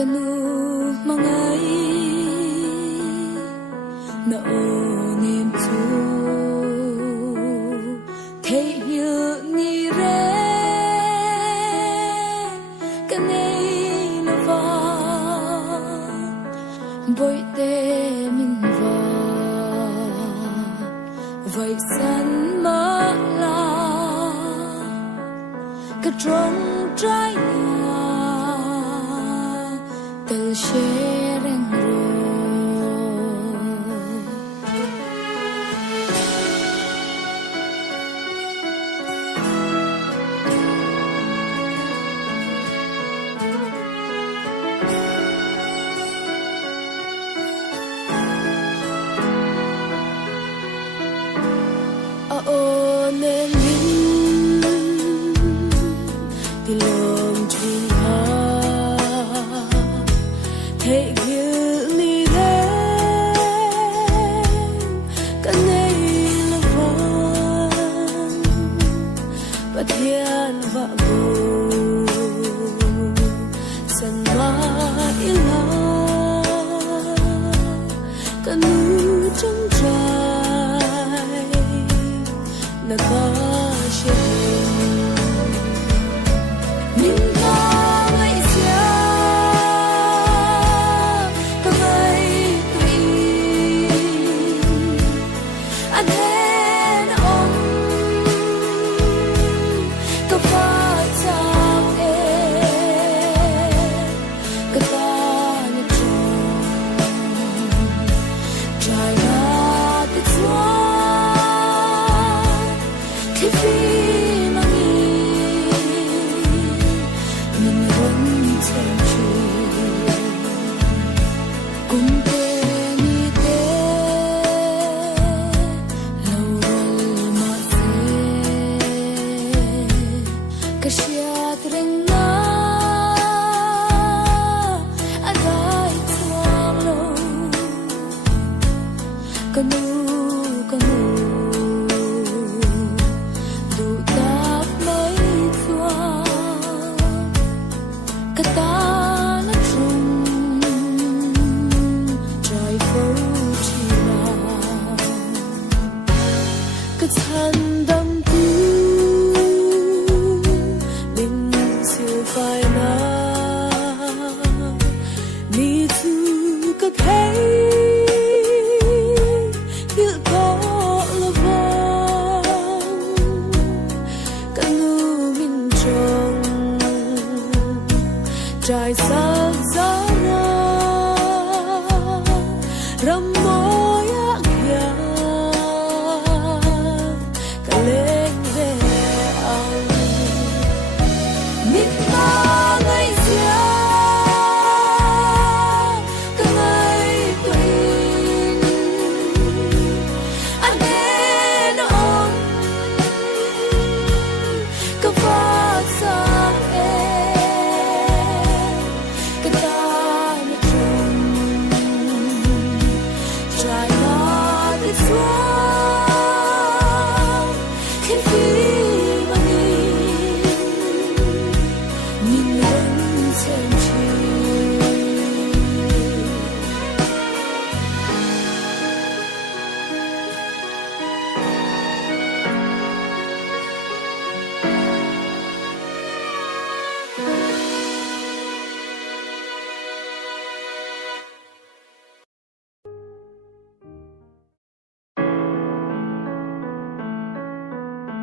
kanu mangai na onem tu thei hiu ni re kanei na va boy te min va vai san ma la ka trong trai tel sharing ro a o ne min tilom chin ha hey you ni re kanei la van pathian va go san ma ila kanu trong trai na ka she min ka mai sia ka mai tui aden om ka fa chang e ka ta ni trai na ti chua khi phi mangi min won chen chi kum te ni te lo rol ma se ka shiat ring na adai chuang lo kanu kanu du tap mai chua ka ta na trung trai phố chi na ka chan dam tu lim siêu phai na ni tu ka thấy yêu có là vang kanu min trong trai sắc gió na ram môi ác ya ka lên về anh min ta ngày xưa ka ngày quên anh đến ôm ka phát sang em ka ta ni chung trai na ti chua khi phi mangi min len chen chi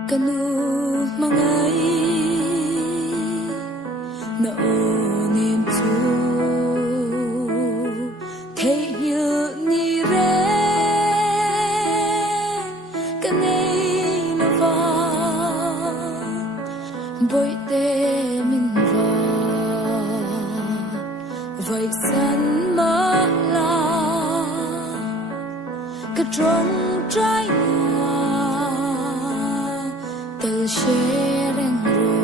kanu mangai na onem tu thei hiu ni re kanei na va boy te min va vai san ma la ka trong trai tel sharing ro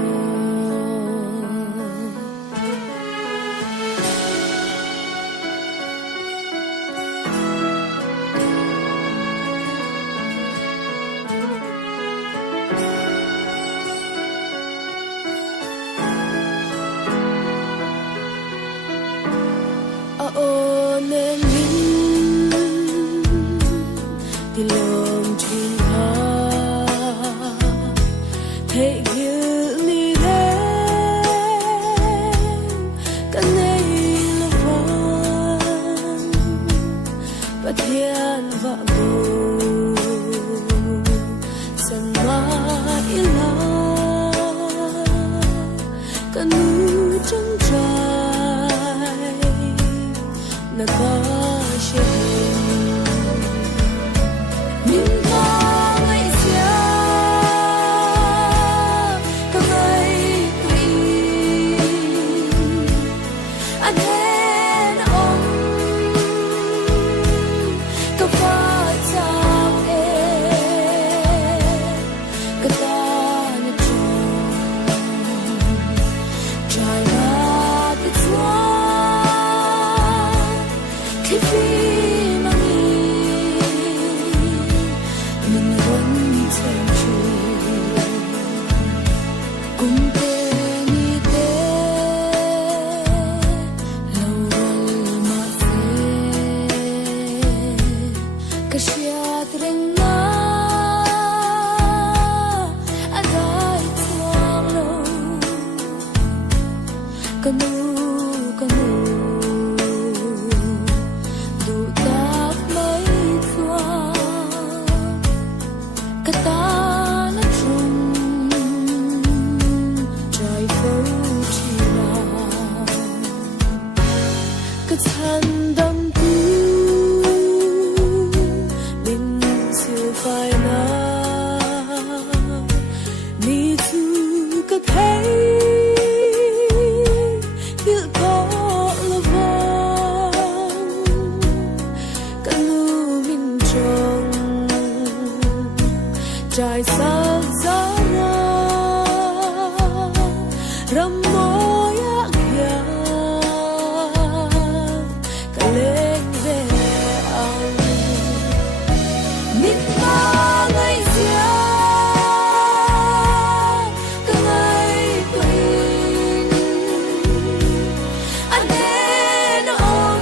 cùng tê mi tê lâu rel mà phê cái xia rình na adai tuang lâu kanu kanu du tak mai tuang kata na trung trai phâu chi na cái thân đâm tu mình siêu phai na mi tu cái thấy biết có là vang cái lu mình trông trai sắc giá ra ram môi ác ya cái lên về anh mình ba ngày xưa cái ngày quên anh đến ông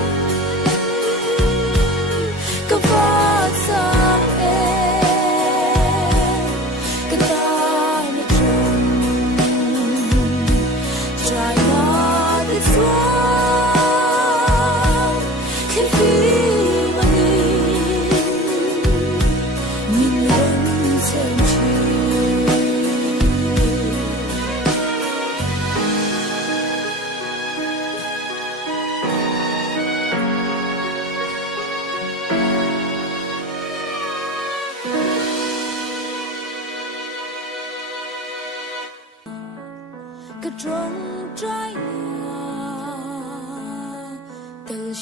cái phát sáng em cái ta nó trông trai nó đi xuống khi phi mà nhìn vẫn xem chi cái trống trái là từ